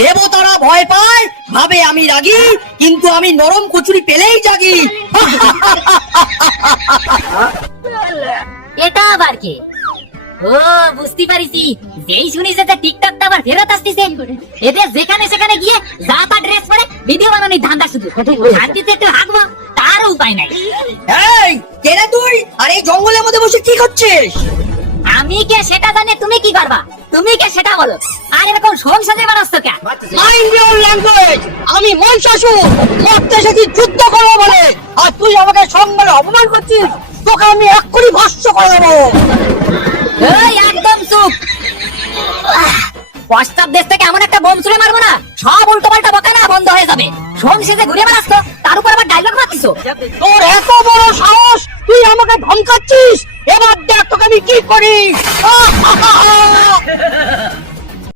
দেবতারা ভয় পায়, ভাবে আমি রাগী, কিন্তু আমি নরম কচুরি পেলেই জাগি। এটা আবার কে? ও বুঝতে পারিছি, যেই শুনিছে যে টিকটকটা আবার ফেরত আসতেছে, এদের যেখানে সেখানে গিয়ে যা তা ড্রেস পরে ভিডিও বানানোর ধান্দা শুধু। শান্তিতে একটু হাঁকবো তার উপায় নাই। এই কেনে তুই আর এই জঙ্গলের মধ্যে বসে কি করছিস? আমি কে সেটা জানে তুমি কি করবা? তুমি কে সেটা বলো। আর এরকম সংসদে বানাচ্ছ কে? Mind your language. আমি মহিষাসুর, মরতে এসেছি যুদ্ধ করবো বলে, আর তুই আমাকে সম্মানে অপমান করছিস। তোকে আমি এক্ষুনি ভস্ম করে দেবো। এই একদম চুপ। প্রস্তাব দেশ থেকে এমন একটা বোম ছুড়ে মারবো না, সব উল্টো পাল্টা বকানা বন্ধ হয়ে যাবে। সংসদে ঘুরে বেড়াচ্ছ, তার উপর আবার ডায়লগ মারছিস। তোর এত বড় সাহস, তুই আমাকে ধমকাচ্ছিস? এবার দেখ তোকে আমি কি করি।